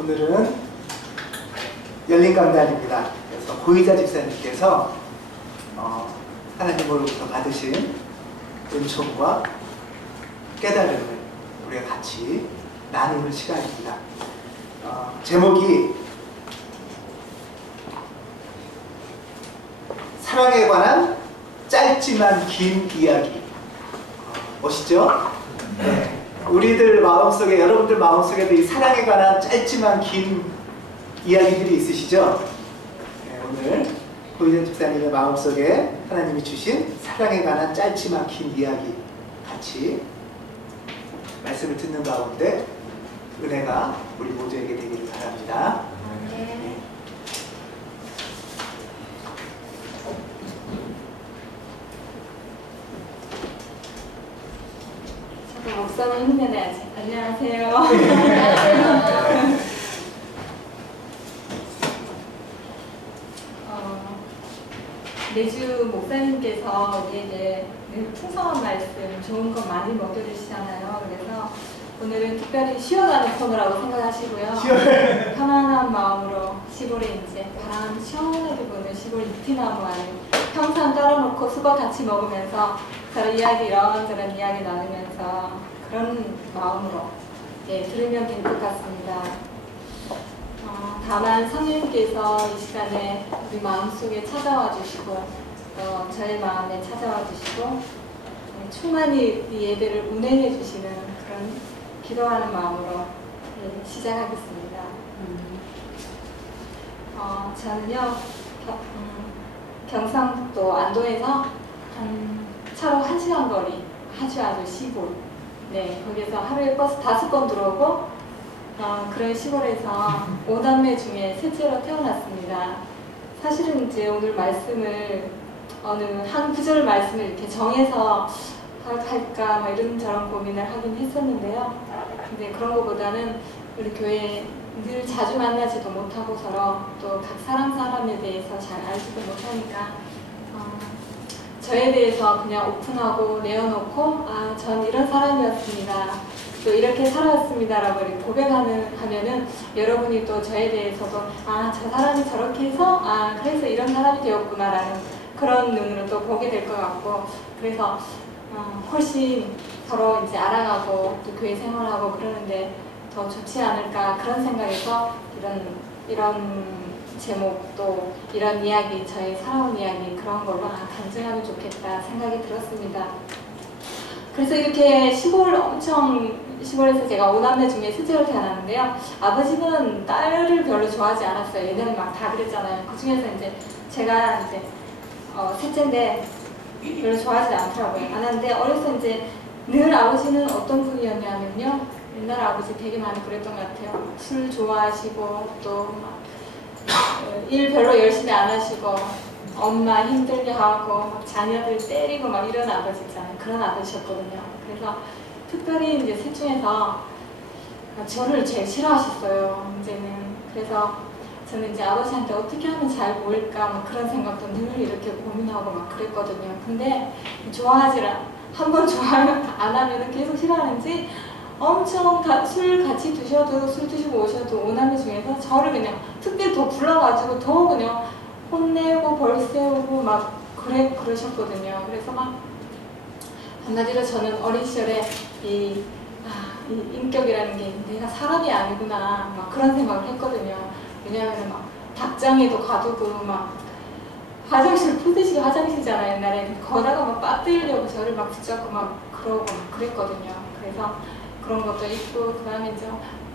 오늘은 열린 강단입니다. 그래서 고의자 집사님께서 하나님으로부터 받으신 은총과 깨달음을 우리가 같이 나누는 시간입니다. 제목이 사랑에 관한 짧지만 긴 이야기. 멋있죠? 네. 우리들 마음속에, 여러분들 마음속에도 이 사랑에 관한 짧지만 긴 이야기들이 있으시죠? 네, 오늘 고희정 집사님의 마음속에 하나님이 주신 사랑에 관한 짧지만 긴 이야기 같이 말씀을 듣는 가운데 은혜가 우리 모두에게 되기를 바랍니다. 네. 목사님 힘내야지. 안녕하세요. 매주 목사님께서 우리에게 늘 풍성한 말씀, 좋은 것 많이 먹여주시잖아요. 그래서 오늘은 특별히 쉬어가는 코너라고 생각하시고요. 편안한 마음으로 시골에 이제 바람 시원하게 부는 시골 이티나무 안에 평상 깔아놓고 수박 같이 먹으면서 서로 이런저런 이야기 나누면서 그런 마음으로 들으면 될 것 같습니다. 다만 성령님께서 이 시간에 우리 마음속에 찾아와 주시고 또 저의 마음에 찾아와 주시고 충만히 이 예배를 운행해 주시는 그런 기도하는 마음으로 시작하겠습니다. 저는요 경상북도 안동에서 차로 1시간 거리 아주 시골, 거기서 하루에 버스 5번 들어오고 그런 시골에서 5남매 중에 셋째로 태어났습니다. 사실은 이제 오늘 말씀을 어느 한 구절 말씀을 이렇게 정해서 할까 이런저런 고민을 하긴 했었는데요. 근데 그런 것보다는 우리 교회에 늘 자주 만나지도 못하고 서로 또 각 사람에 대해서 잘 알지도 못하니까 저에 대해서 그냥 오픈하고 내어놓고 전 이런 사람이었습니다. 또 이렇게 살아왔습니다 라고 고백하면은 여러분이 또 저에 대해서도 저 사람이 저렇게 해서 그래서 이런 사람이 되었구나 라는 그런 눈으로 또 보게 될 것 같고, 그래서 훨씬 서로 이제 알아가고 또 교회 생활하고 그러는데 더 좋지 않을까 그런 생각에서 이런 제목 또 이런 이야기, 저의 살아온 이야기 그런 걸로 간증하면 좋겠다 생각이 들었습니다. 그래서 이렇게 시골에서 제가 5남매 중에 셋째로 태어났는데요. 아버지는 딸을 별로 좋아하지 않았어요. 얘네는 막 다 그랬잖아요. 그 중에서 이제 제가 이제 셋째인데 별로 좋아하지 않더라고요. 안 하는데 어려서 이제 늘 아버지는 어떤 분이었냐면요. 옛날 아버지 되게 많이 그랬던 것 같아요. 술 좋아하시고 또 일 별로 열심히 안 하시고 엄마 힘들게 하고 자녀들 때리고 이런 아버지 있잖아요. 그런 아버지셨거든요. 그래서 특별히 이제 셋 중에서 저를 제일 싫어하셨어요. 이제는. 그래서 저는 이제 아버지한테 어떻게 하면 잘 보일까 그런 생각도 늘 이렇게 고민하고 그랬거든요. 근데 한 번 좋아 안 하면 계속 싫어하는지 엄청 술 같이 드셔도 술 드시고 오셔도 5남매 중에서 저를 그냥 특별히 더 불러가지고 더 그냥 혼내고 벌세우고 그러셨거든요. 그래서 한마디로 저는 어린 시절에 이 인격이라는 게 내가 사람이 아니구나 그런 생각을 했거든요. 왜냐하면 닭장에도 가두고 화장실 푸드식 화장실이잖아요. 옛날에 거다가 빠뜨리려고 저를 붙잡고 그러고 그랬거든요. 그래서 그런 것도 있고 그 다음에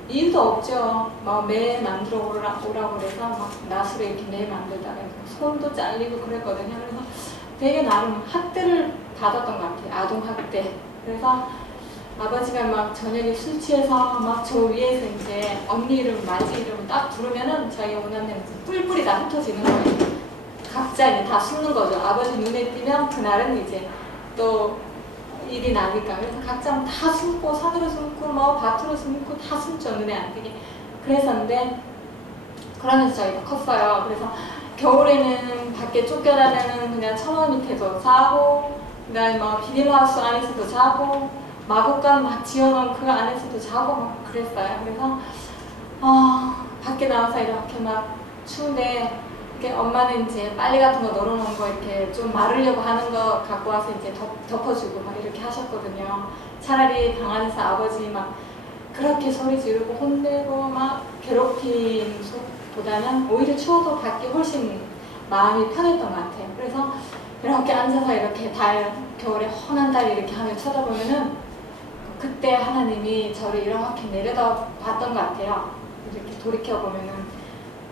이유도 없죠. 매 만들어 오라고 그래서 낫으로 이렇게 매 만들다가 손도 잘리고 그랬거든요. 그래서 되게 나름 학대를 받았던 것 같아요. 아동학대. 그래서 아버지가 저녁에 술 취해서 저 위에서 이제 언니 이름, 마지 이름 딱 부르면은 저희 5남매는 뿔뿔이 다 흩어지는 거예요. 각자 이제 다 숨는 거죠. 아버지 눈에 띄면 그날은 이제 또 일이 나니까. 그래서 각자 다 숨고 산으로 숨고 밭으로 숨고 다 숨죠. 눈에 안 띄게. 그랬었는데 그러면서 저희가 컸어요. 그래서 겨울에는 밖에 쫓겨나면은 그냥 천막 밑에서 자고, 그다음에 비닐하우스 안에서도 자고, 마구간 지어놓은 그 안에서도 자고 그랬어요. 그래서 밖에 나와서 이렇게 막 추운데 이렇게 엄마는 이제 빨래 같은 거 널어놓은 거 이렇게 좀 마르려고 하는 거 갖고 와서 이제 덮어주고 막 이렇게 하셨거든요. 차라리 방 안에서 아버지 막 그렇게 소리 지르고 혼내고 막 괴롭힌 보다는 오히려 추워도 밖이 훨씬 마음이 편했던 것 같아요. 그래서 이렇게 앉아서 이렇게 겨울에 헌한 달 이렇게 하며 쳐다보면은 그때 하나님이 저를 이렇게 내려다 봤던 것 같아요. 이렇게 돌이켜보면은.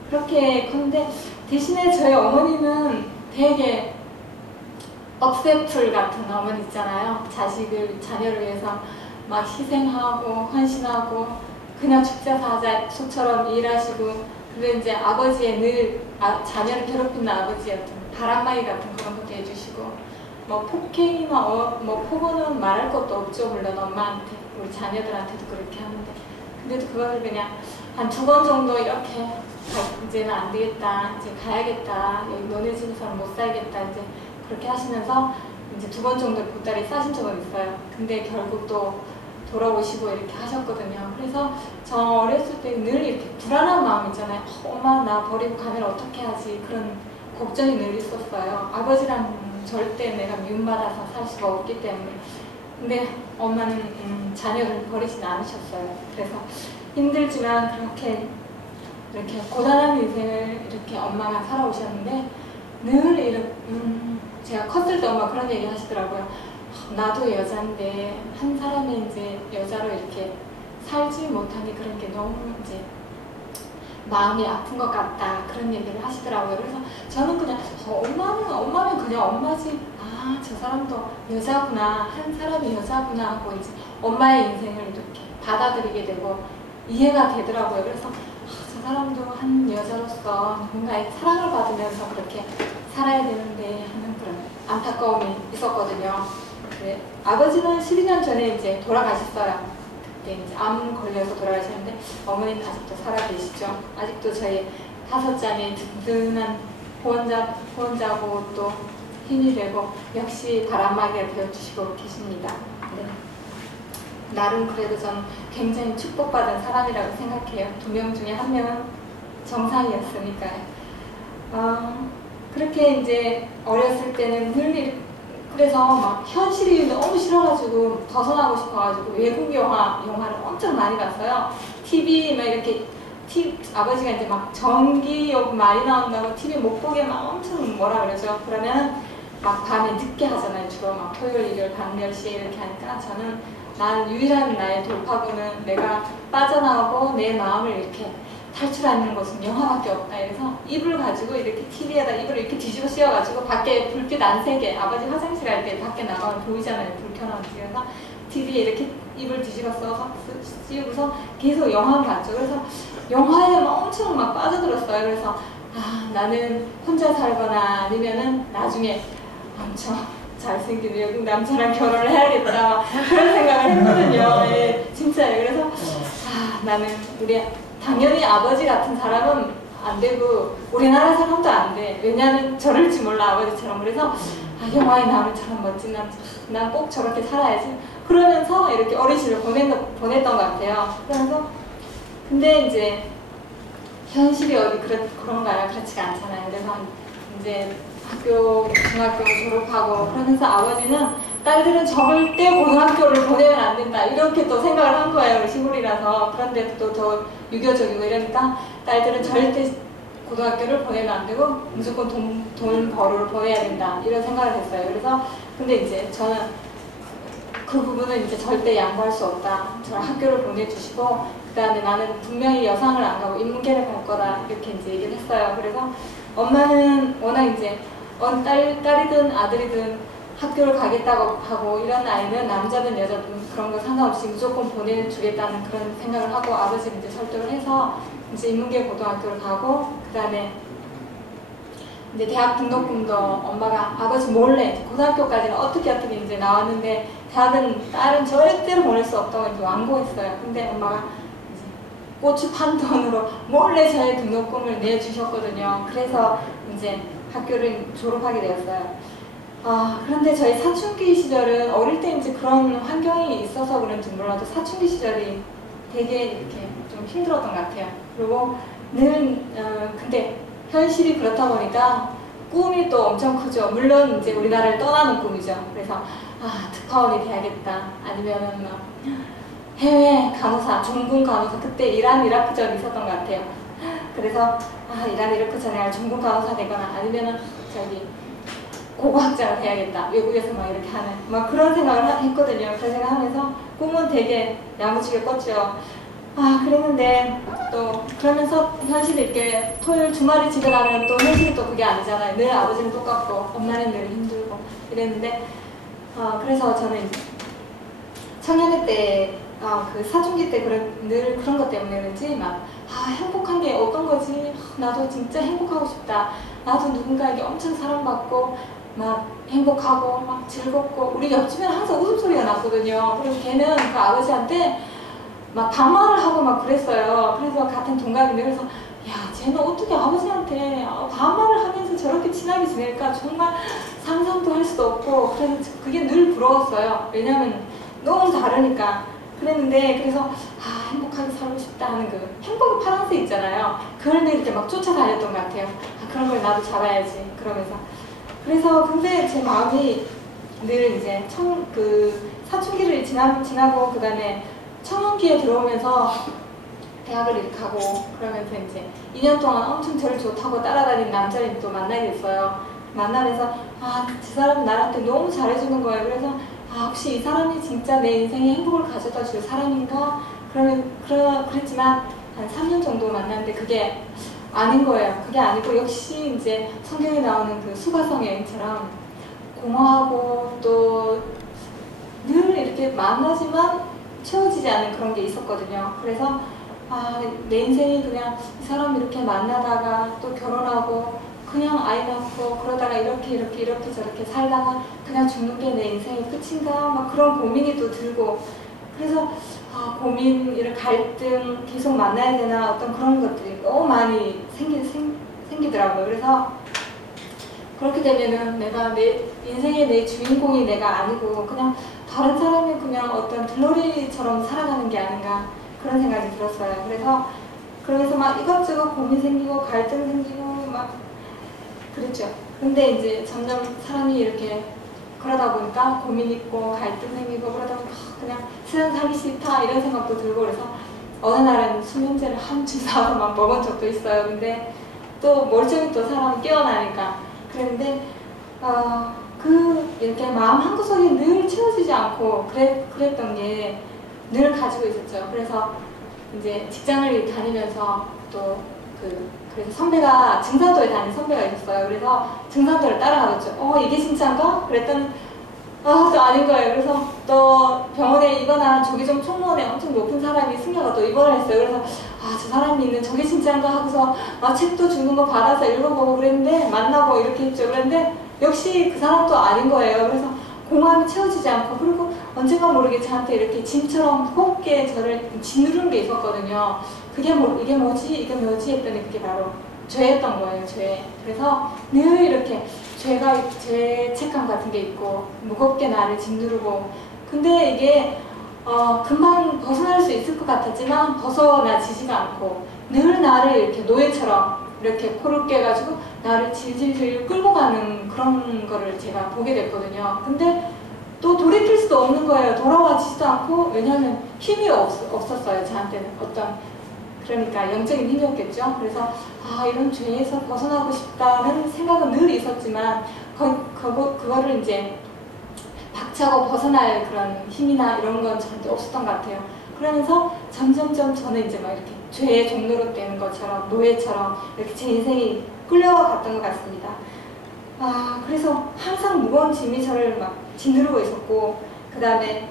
그렇게, 근데 대신에 저희 어머니는 되게 억새풀 같은 어머니 있잖아요. 자녀를 위해서 막 희생하고 헌신하고 그냥 죽자 사자 소처럼 일하시고, 그리고 이제 아버지의 늘 자녀를 괴롭히는 아버지의 바람막이 같은 그런 것도 해주시고, 뭐 폭행이나 뭐 폭언은 말할 것도 없죠. 물론 엄마한테, 우리 자녀들한테도 그렇게 하는데, 근데도 그걸 그냥 한 2번 정도 이렇게 이제는 안 되겠다, 이제 가야겠다, 여기 너네 집에서는 못 살겠다, 이제 그렇게 하시면서 이제 2번 정도 보따리 싸신 적은 있어요. 근데 결국 또 돌아오시고 이렇게 하셨거든요. 그래서 저 어렸을 때 늘 이렇게 불안한 마음 있잖아요. 엄마 나 버리고 가면 어떻게 하지, 그런 걱정이 늘 있었어요. 아버지랑 절대 내가 미움받아서 살 수가 없기 때문에. 근데 엄마는 자녀를 버리진 않으셨어요. 그래서 힘들지만 그렇게 이렇게 고단한 인생을 이렇게 엄마가 살아오셨는데, 늘 이렇게 제가 컸을 때 엄마 그런 얘기 하시더라고요. 나도 여자인데 한 사람이 이제 여자로 이렇게 살지 못하니 그런 게 너무 이제 마음이 아픈 것 같다, 그런 얘기를 하시더라고요. 그래서 저는 그냥 엄마는 그냥 엄마지, 아 저 사람도 여자구나, 한 사람이 여자구나 하고 이제 엄마의 인생을 이렇게 받아들이게 되고 이해가 되더라고요. 그래서 저 사람도 한 여자로서 누군가의 사랑을 받으면서 그렇게 살아야 되는데 하는 그런 안타까움이 있었거든요. 네, 아버지는 12년 전에 이제 돌아가셨어요. 그때 이제 암 걸려서 돌아가셨는데, 어머니는 아직도 살아계시죠. 아직도 저희 5자매 든든한 후원자고 또 힘이 되고 역시 바람막이를 되어주시고 계십니다. 네. 나름 그래도 전 굉장히 축복받은 사람이라고 생각해요. 2명 중에 1명은 정상이었으니까요. 그렇게 이제 어렸을 때는 늘 그래서 막 현실이 너무 싫어가지고 벗어나고 싶어가지고 외국 영화를 엄청 많이 봤어요. TV 막 이렇게 아버지가 이제 막 전기요금 많이 나온다고 TV 못 보게 막 엄청 뭐라 그러죠. 그러면 막 밤에 늦게 하잖아요. 주로 막 토요일, 일요일 밤 10시에 이렇게 하니까 저는 유일한 나의 돌파구는 내가 빠져나오고 내 마음을 이렇게 탈출하는 것은 영화밖에 없다. 이래서 이불 가지고 이렇게 TV에다 이불을 이렇게 뒤집어 씌워가지고 밖에 불빛 안 새게, 아버지 화장실 갈 때 밖에 나가면 보이잖아요. 불 켜놓은 집에서 TV에 이렇게 이불 뒤집어 써서 씌우고서 계속 영화를 봤죠. 그래서 영화에 막 엄청 막 빠져들었어요. 그래서 나는 혼자 살거나 아니면은 나중에 엄청 잘생긴 외국 남자랑 결혼을 해야겠다, 그런 생각을 했거든요. 예, 진짜요. 그래서 나는 당연히 아버지 같은 사람은 안 되고 우리나라 사람도 안 돼. 왜냐하면 저럴지 몰라, 아버지처럼. 그래서 영화에 나오는 저런 멋진 남자, 난 꼭 저렇게 살아야지, 그러면서 이렇게 어린이집을 보냈던 것 같아요. 그래서 근데 이제 현실이 어디 그런가요? 그렇지가 않잖아요. 그래서 이제 중학교 졸업하고 그러면서 아버지는 딸들은 절대 고등학교를 보내면 안 된다, 이렇게 또 생각을 한 거예요. 시골이라서. 그런데 또 더 유교적이고 이러니까 딸들은 절대 고등학교를 보내면 안 되고 무조건 돈 벌으러 보내야 된다, 이런 생각을 했어요. 그래서 근데 이제 저는 그 부분은 이제 절대 양보할 수 없다. 저를 학교를 보내주시고 그 다음에 나는 분명히 여상을 안 가고 인문계를 갈 거다, 이렇게 이제 얘기를 했어요. 그래서 엄마는 워낙 이제 딸이든 아들이든 학교를 가겠다고 하고, 이런 아이는 남자든 여자든 그런 거 상관없이 무조건 보내주겠다는 그런 생각을 하고, 아버지는 이제 설득을 해서 이제 인문계 고등학교를 가고, 그 다음에 이제 대학 등록금도 엄마가 아버지 몰래 고등학교까지는 어떻게 이제 나왔는데, 대학은 딸은 절대로 보낼 수 없다고 이제 완고했어요. 근데 엄마가 이제 고추 판 돈으로 몰래 저의 등록금을 내주셨거든요. 그래서 이제 학교를 졸업하게 되었어요. 그런데 저희 사춘기 시절은 어릴 때 이제 그런 환경이 있어서 그런지 몰라도 사춘기 시절이 되게 이렇게 좀 힘들었던 것 같아요. 그리고 근데 현실이 그렇다 보니까 꿈이 또 엄청 크죠. 물론 이제 우리나라를 떠나는 꿈이죠. 그래서 특파원이 돼야겠다. 아니면은 막 해외 간호사, 종군 간호사, 그때 이란 이라크전 있었던 것 같아요. 그래서 이란 이라크 전에 종군 간호사 되거나 아니면은 저기 고고학자가 돼야겠다. 외국에서 막 이렇게 하는 막 그런 생각을 했거든요. 그런 생각하면서 꿈은 되게 야무지게 꿨죠. 그랬는데 또 그러면서 현실이 이렇게 토요일 주말에 집에 가면 또 현실이 또 그게 아니잖아요. 늘 아버지는 똑같고 엄마는 늘 힘들고 이랬는데 그래서 저는 청년회 때 그 사춘기 때 늘 그런 것 때문에 그런지 막 행복한 게 어떤 거지? 나도 진짜 행복하고 싶다. 나도 누군가에게 엄청 사랑받고 막 행복하고 막 즐겁고 우리 옆집에는 항상 웃음소리가 났거든요. 그리고 걔는 그 아버지한테 막 반말을 하고 막 그랬어요. 그래서 같은 동갑인데 그래서 야 쟤는 어떻게 아버지한테 반말을 하면서 저렇게 친하게 지낼까 정말 상상도 할 수도 없고 그래서 그게 늘 부러웠어요. 왜냐면 너무 다르니까. 그랬는데 그래서 행복하게 살고 싶다 하는 그 행복의 파랑새 있잖아요. 그걸 늘 이렇게 막 쫓아다녔던 것 같아요. 그런 걸 나도 잡아야지 그러면서. 그래서 근데 제 마음이 늘 이제 그 사춘기를 지나고 그 다음에 청년기에 들어오면서 대학을 이렇게 가고 그러면서 이제 2년 동안 엄청 저를 좋다고 따라다닌 남자를 또 만나게 됐어요. 만나면서 저 사람은 나한테 너무 잘해주는 거예요. 그래서 혹시 이 사람이 진짜 내 인생에 행복을 가져다 줄 사람인가? 그랬지만 한 3년 정도 만났는데 그게 아닌 거예요. 그게 아니고 역시 이제 성경에 나오는 그 수가성 여인처럼 공허하고 또 늘 이렇게 만나지만 채워지지 않는 그런 게 있었거든요. 그래서 내 인생이 그냥 이 사람 이렇게 만나다가 또 결혼하고 그냥 아이 낳고 그러다가 이렇게 저렇게 살다가 그냥 죽는 게 내 인생의 끝인가 막 그런 고민이 또 들고 그래서 고민, 이런 갈등 계속 만나야 되나 어떤 그런 것들이 너무 많이 생기더라고요. 그래서 그렇게 되면은 내가 내 인생의 내 주인공이 내가 아니고 그냥 다른 사람이 그냥 어떤 들러리처럼 살아가는 게 아닌가 그런 생각이 들었어요. 그러면서 막 이것저것 고민 생기고 갈등 생기고 막 그랬죠. 근데 이제 점점 사람이 이렇게 그러다 보니까 고민 있고 갈등 생기고 그러다 보니까 그냥 세상 살기 싫다 이런 생각도 들고 그래서 어느 날은 수면제를 한 주사로 막 먹은 적도 있어요. 근데 또 멀쩡히 또 사람이 깨어나니까 그랬는데 이렇게 마음 한구석이 늘 채워지지 않고 그랬던 게 늘 가지고 있었죠. 그래서 이제 직장을 다니면서 또 그래서 선배가 증산도에 다니는 선배가 있었어요. 그래서 증산도를 따라가봤죠. 이게 진짜인가? 그랬더니 또 아닌 거예요. 그래서 또 병원에 입원한 조기종 총무원에 엄청 높은 사람이 승려가 또 입원을 했어요. 그래서 저 사람이 있는 저게 진짜인가 하고서 책도 주는 거 받아서 읽어보고 그랬는데 만나고 이렇게 했죠. 그런데 역시 그 사람도 아닌 거예요. 그래서 공허함이 채워지지 않고 그리고 언젠가 모르게 저한테 이렇게 짐처럼 무겁게 저를 짓누르는 게 있었거든요. 이게 뭐지 했더니 그게 바로 죄였던 거예요. 죄. 그래서 늘 이렇게 죄책감 같은 게 있고 무겁게 나를 짓누르고 근데 이게 금방 벗어날 수 있을 것 같았지만 벗어나지지가 않고 늘 나를 이렇게 노예처럼 이렇게 코를 깨가지고 나를 질질질 끌고 가는 그런 거를 제가 보게 됐거든요. 근데 또 돌이킬 수도 없는 거예요. 돌아와지지도 않고 왜냐하면 힘이 없었어요. 저한테는 그러니까 영적인 힘이었겠죠. 그래서 이런 죄에서 벗어나고 싶다는 생각은 늘 있었지만 그거를 이제 박차고 벗어날 그런 힘이나 이런 건 절대 없었던 것 같아요. 그러면서 점점점 저는 이제 막 이렇게 죄의 종로로 되는 것처럼 노예처럼 이렇게 제 인생이 끌려갔던 것 같습니다. 그래서 항상 무거운 짐이 저를 막 짓누르고 있었고 그 다음에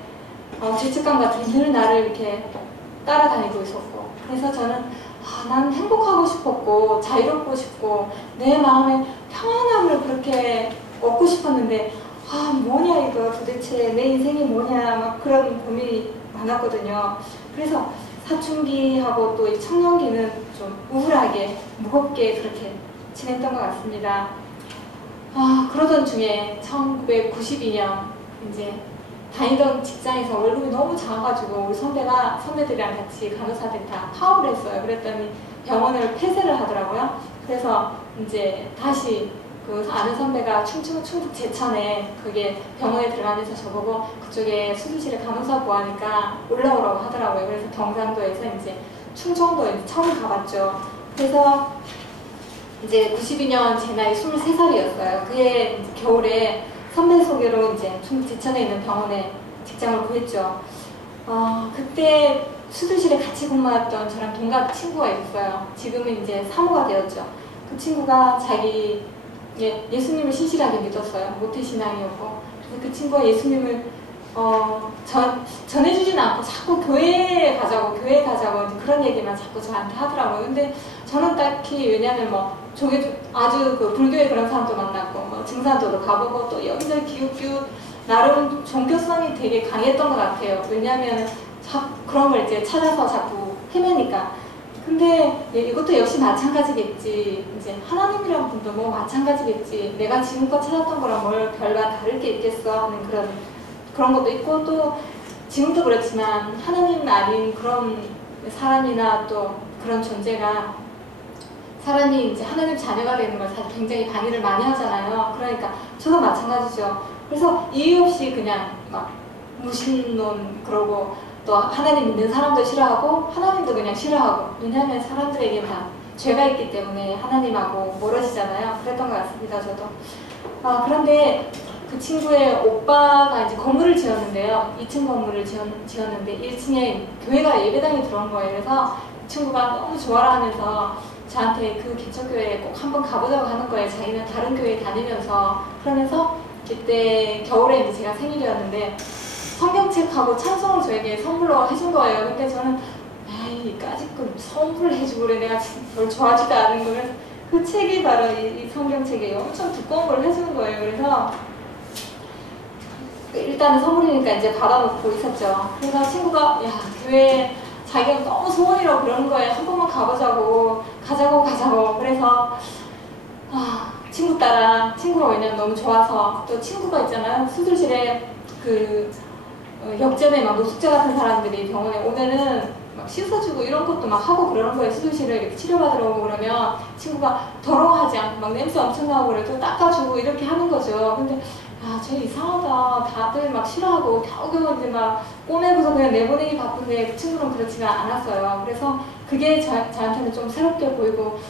죄책감 같은 게 늘 나를 이렇게 따라다니고 있었고 그래서 저는 난 행복하고 싶었고 자유롭고 싶고 내 마음의 평안함을 그렇게 얻고 싶었는데 뭐냐 이거 도대체 내 인생이 뭐냐 막 그런 고민이 많았거든요. 그래서 사춘기하고 또 이 청년기는 좀 우울하게 무겁게 그렇게 지냈던 것 같습니다. 그러던 중에 1992년 이제 다니던 직장에서 월급이 너무 작아가지고 우리 선배들이랑 같이 간호사들 다 파업을 했어요. 그랬더니 병원을 폐쇄를 하더라고요. 그래서 이제 다시 그 아는 선배가 충북 제천에 그게 병원에 들어가면서 저보고 그쪽에 수술실에 간호사 구하니까 올라오라고 하더라고요. 그래서 경상도에서 이제 충청도에 이제 처음 가봤죠. 그래서 이제 92년 제 나이 23살이었어요. 그해 이제 겨울에 선배 소개로 이제 충북 제천에 있는 병원에 직장을 구했죠. 그때 수술실에 같이 근무했던 저랑 동갑 친구가 있었어요. 지금은 이제 사모가 되었죠. 그 친구가 자기 예수님을 신실하게 믿었어요. 모태신앙이었고. 그래서 그 친구가 예수님을 전해주지는 않고 자꾸 교회에 가자고 그런 얘기만 자꾸 저한테 하더라고요. 근데 저는 딱히 왜냐면 뭐 아주 그 불교의 그런 사람도 만났고 뭐 증산도도 가보고 또 여기저기 기웃기웃 나름 종교성이 되게 강했던 것 같아요. 왜냐면 그런 걸 이제 찾아서 자꾸 헤매니까. 근데 이것도 역시 마찬가지겠지. 이제 하나님이란 분도 뭐 마찬가지겠지. 내가 지금껏 찾았던 거랑 뭘 별반 다를 게 있겠어 하는 그런 것도 있고, 또 지금도 그렇지만 하나님 아닌 그런 사람이나 또 그런 존재가 사람이 이제 하나님 자녀가 되는 걸 사실 굉장히 반의를 많이 하잖아요. 그러니까 저도 마찬가지죠. 그래서 이유 없이 그냥 막 무신론 그러고 또 하나님 믿는 사람도 싫어하고 하나님도 그냥 싫어하고, 왜냐하면 사람들에게 다 죄가 있기 때문에 하나님하고 멀어지잖아요. 그랬던 것 같습니다. 저도. 그런데 그 친구의 오빠가 이제 건물을 지었는데요. 2층 건물을 지었는데 1층에 교회가 예배당이 들어온 거예요. 그래서 친구가 너무 좋아라 하면서 저한테 그 개척교회에 꼭 한번 가보자고 하는 거예요. 자기는 다른 교회 다니면서. 그러면서 그때 겨울에 이제 제가 생일이었는데 성경책하고 찬송을 저에게 선물로 해준 거예요. 근데 저는 이까짓 선물을 해주고 그래, 내가 별 좋아하지도 않은 거면 그 책이 바로 이 성경책에 엄청 두꺼운 걸 해주는 거예요. 그래서 일단은 선물이니까 이제 받아놓고 있었죠. 그래서 친구가 교회 자기가 너무 소원이라고 그러는 거예요. 한 번만 가보자고, 가자고. 그래서 친구 따라, 친구가 왜냐면 너무 좋아서, 또 친구가 있잖아요. 수술실에 역전에 막 노숙자 같은 사람들이 병원에 오면은 막 씻어주고 이런 것도 막 하고 그러는 거예요. 수술실에 이렇게 치료받으러 오고 그러면 친구가 더러워하지 않고 막 냄새 엄청 나고 그래도 닦아주고 이렇게 하는 거죠. 근데 쟤 이상하다. 다들 막 싫어하고 겨우겨우 이제 막 꼬매고서 그냥 내보내기 바쁜데 그 친구는 그렇지가 않았어요. 그래서 그게 저한테는 좀 새롭게 보이고,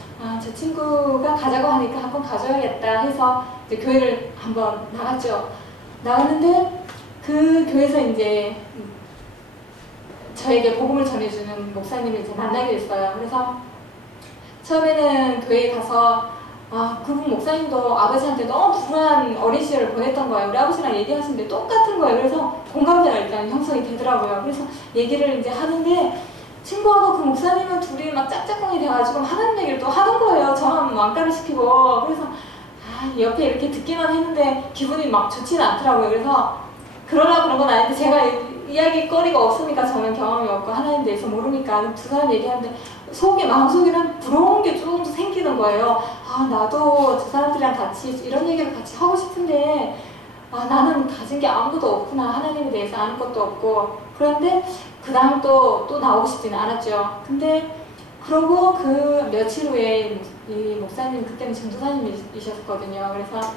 저 친구가 가자고 하니까 한번 가줘야겠다 해서 이제 교회를 한번 나갔죠. 나갔는데 그 교회에서 이제 저에게 복음을 전해주는 목사님을 이제 만나게 됐어요. 그래서 처음에는 교회에 가서 그분 목사님도 아버지한테 너무 불우한 어린 시절을 보냈던 거예요. 우리 아버지랑 얘기하시는데 똑같은 거예요. 그래서 공감대가 일단 형성이 되더라고요. 그래서 얘기를 이제 하는데 친구하고 그 목사님은 둘이 막 짝짝꿍이 돼가지고 하나님 얘기를 또 하는 거예요. 저만 왕따를 시키고. 그래서 옆에 이렇게 듣기만 했는데 기분이 막 좋지는 않더라고요. 그래서 그러려고 그런 건 아닌데 제가 이야기거리가 없으니까 저는 경험이 없고 하나님에 대해서 모르니까 두 사람 얘기하는데 마음속에는 부러운 게 조금 생기는 거예요. 나도 저 사람들이랑 같이 이런 얘기를 같이 하고 싶은데 나는 가진 게 아무것도 없구나. 하나님에 대해서 아는 것도 없고. 그런데 그 다음 또 나오고 싶지는 않았죠. 근데 그러고 그 며칠 후에 이 목사님, 그때는 전도사님이셨거든요. 그래서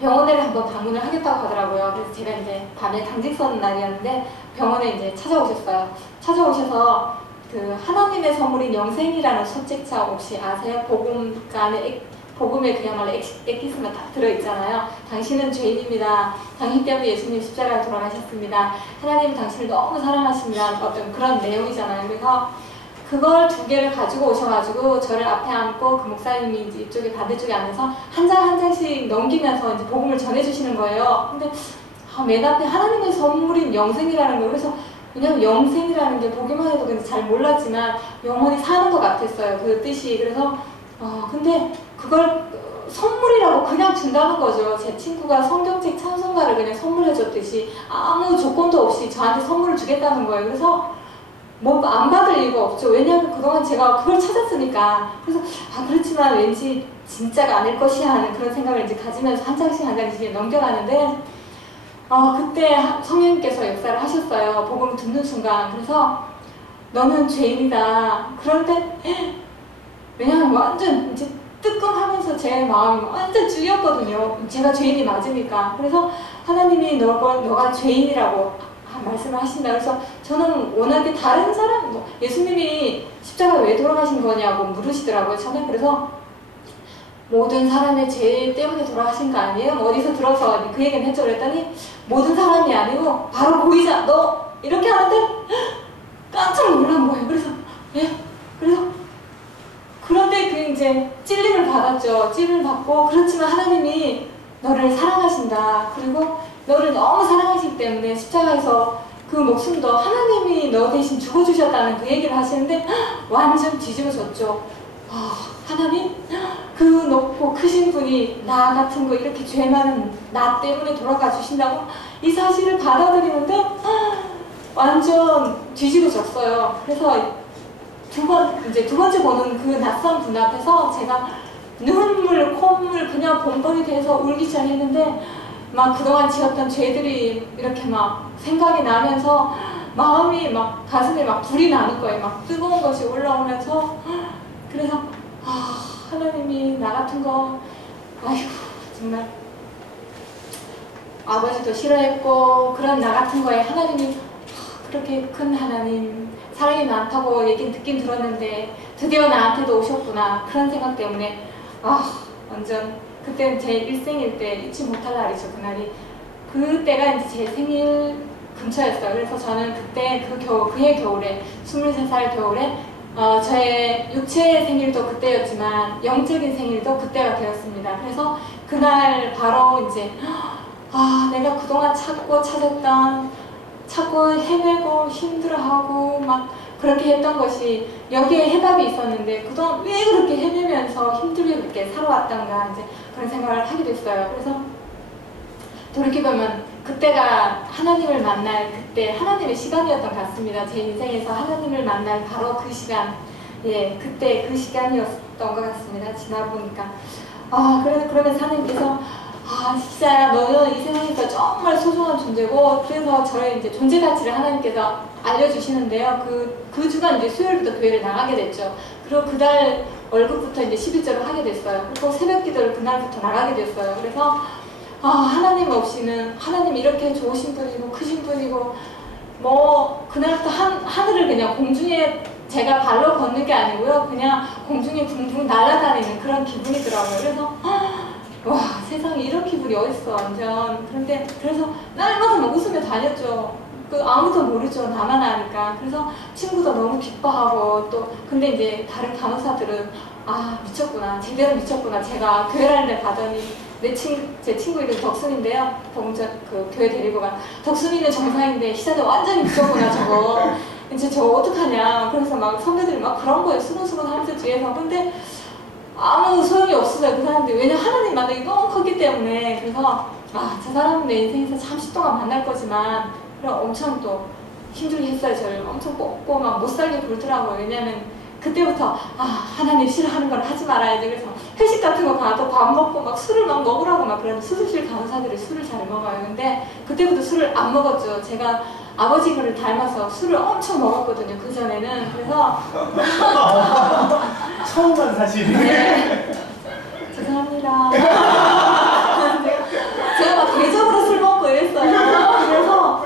병원에 한번 방문을 하겠다고 하더라고요. 그래서 제가 이제 밤에 당직 서는 날이었는데 병원에 이제 찾아오셨어요. 찾아오셔서 그 하나님의 선물인 영생이라는 소책자 혹시 아세요? 복음에 그야말로 엑기스가 다 들어있잖아요. 당신은 죄인입니다. 당신 때문에 예수님 십자가에 돌아가셨습니다. 하나님 당신을 너무 사랑하십니다. 어떤 그런 내용이잖아요. 그래서 그걸 2개를 가지고 오셔가지고 저를 앞에 앉고 그 목사님이 이제 이쪽에 반대쪽에 앉아서 한 장 한 장씩 넘기면서 이제 복음을 전해주시는 거예요. 근데 맨 앞에 하나님의 선물인 영생이라는 거예요. 그래서 왜냐면 영생이라는 게 보기만 해도 근데 잘 몰랐지만 영원히 사는 것 같았어요. 그 뜻이. 그래서 근데 그걸 선물이라고 그냥 준다는 거죠. 제 친구가 성경책 찬송가를 그냥 선물해줬듯이 아무 조건도 없이 저한테 선물을 주겠다는 거예요. 그래서 뭐 안 받을 이유가 없죠. 왜냐하면 그동안 제가 그걸 찾았으니까. 그래서 그렇지만 왠지 진짜가 아닐 것이야 하는 그런 생각을 이제 가지면서 한 장씩 한 장씩 넘겨가는데 그때 성령님께서 역사를 하셨어요. 복음을 듣는 순간. 그래서 너는 죄인이다. 그런데 왜냐하면 완전 이제 뜨끔하면서 제 마음이 완전 찔렸거든요. 제가 죄인이 맞으니까. 그래서 하나님이 너가 죄인이라고 말씀을 하신다. 그래서 저는 워낙에 다른 사람, 예수님이 십자가에 왜 돌아가신 거냐고 물으시더라고요. 저는 그래서 모든 사람의 죄 때문에 돌아가신 거 아니에요? 어디서 들어서 그 얘기는 했죠. 그랬더니 모든 사람이 아니고 바로 보이자 너 이렇게 하는데 깜짝 놀란 거예요. 그래서 예? 그래서 그런데 그 이제 찔림을 받았죠. 찔림을 받고 그렇지만 하나님이 너를 사랑하신다. 그리고 너를 너무 사랑하시기 때문에 십자가에서 그 목숨도 하나님이 너 대신 죽어주셨다는 그 얘기를 하시는데 완전 뒤집어졌죠. 하나님? 그 높고 크신 분이 나 같은 거 이렇게 죄 많은 나 때문에 돌아가 주신다고 이 사실을 받아들이는데 완전 뒤집어졌어요. 그래서 두 번째 보는 그 낯선 분 앞에서 제가 눈물, 콧물 그냥 범벅이 돼서 울기 시작했는데 막 그동안 지었던 죄들이 이렇게 막 생각이 나면서 마음이 막 가슴에 막 불이 나는 거예요. 막 뜨거운 것이 올라오면서 그래서 하나님이 나 같은 거 아이고 정말 아버지도 싫어했고 그런 나 같은 거에 하나님이 그렇게 큰 하나님 사랑이 많다고 얘기는 듣긴 들었는데 드디어 나한테도 오셨구나 그런 생각 때문에 완전 그때는 제 일생일 때 잊지 못할 날이죠. 그날이 그때가 이제 제 생일 근처였어요. 그래서 저는 그때 그해 겨울에 23살 겨울에 저의 육체의 생일도 그때였지만 영적인 생일도 그때가 되었습니다. 그래서 그날 바로 이제 내가 그동안 찾고 헤매고 힘들어하고 막 그렇게 했던 것이 여기에 해답이 있었는데 그동안 왜 그렇게 헤매면서 힘들게 그렇게 살아왔던가 이제 그런 생각을 하게 됐어요. 그래서 돌이켜보면 그때가 하나님을 만날 그때 하나님의 시간이었던 것 같습니다. 제 인생에서 하나님을 만날 바로 그 시간, 그때 그 시간이었던 것 같습니다. 지나보니까 그러면서 하나님께서 진짜 너는 이 세상에서 정말 소중한 존재고 그래서 저의 이제 존재 가치를 하나님께서 알려주시는데요. 그 주간 이제 수요일부터 교회를 나가게 됐죠. 그리고 그달 월급부터 이제 11조를 하게 됐어요. 그리고 새벽 기도를 그날부터 나가게 됐어요. 그래서 하나님 없이는 하나님 이렇게 좋으신 분이고 크신 분이고 그날부터 하늘을 그냥 공중에 제가 발로 걷는 게 아니고요. 그냥 공중에 붕붕 날아다니는 그런 기분이더라고요. 그래서 세상에 이런 기분이 어딨어 완전. 그래서 날마다 막 웃으며 다녔죠. 아무도 모르죠. 나만 아니까. 그래서 친구도 너무 기뻐하고 근데 이제 다른 간호사들은 미쳤구나. 제대로 미쳤구나. 제가 교회 다니는데 가더니 제 친구 이름 덕순인데요. 교회 데리고 간 덕순이는 정상인데 희자들 완전히 미쳤구나 저거. 이제 저거 어떡하냐. 그래서 막 선배들이 막 그런 거예요. 수근수근 하면서 뒤에서. 근데 아무 소용이 없었어요. 그 사람들이. 왜냐면 하나님 만나기 너무 컸기 때문에. 그래서 저 사람은 내 인생에서 잠시 동안 만날 거지만 그럼 엄청 또 힘들게 했어요. 저를 엄청 뽑고 막 못살게 굴더라고요. 왜냐면 그때부터 하나님 싫어하는 걸 하지 말아야지. 그래서 회식 같은 거 가도 밥 먹고 막 술을 막 먹으라고 막 그러는데 수술실 간호사들이 술을 잘 먹어요. 근데 그때부터 술을 안 먹었죠. 제가 아버지 그를 닮아서 술을 엄청 먹었거든요. 그전에는. 그래서 처음 한 사실이네. 죄송합니다. 제가 막 대적으로 술 먹고 이랬어요. 그래서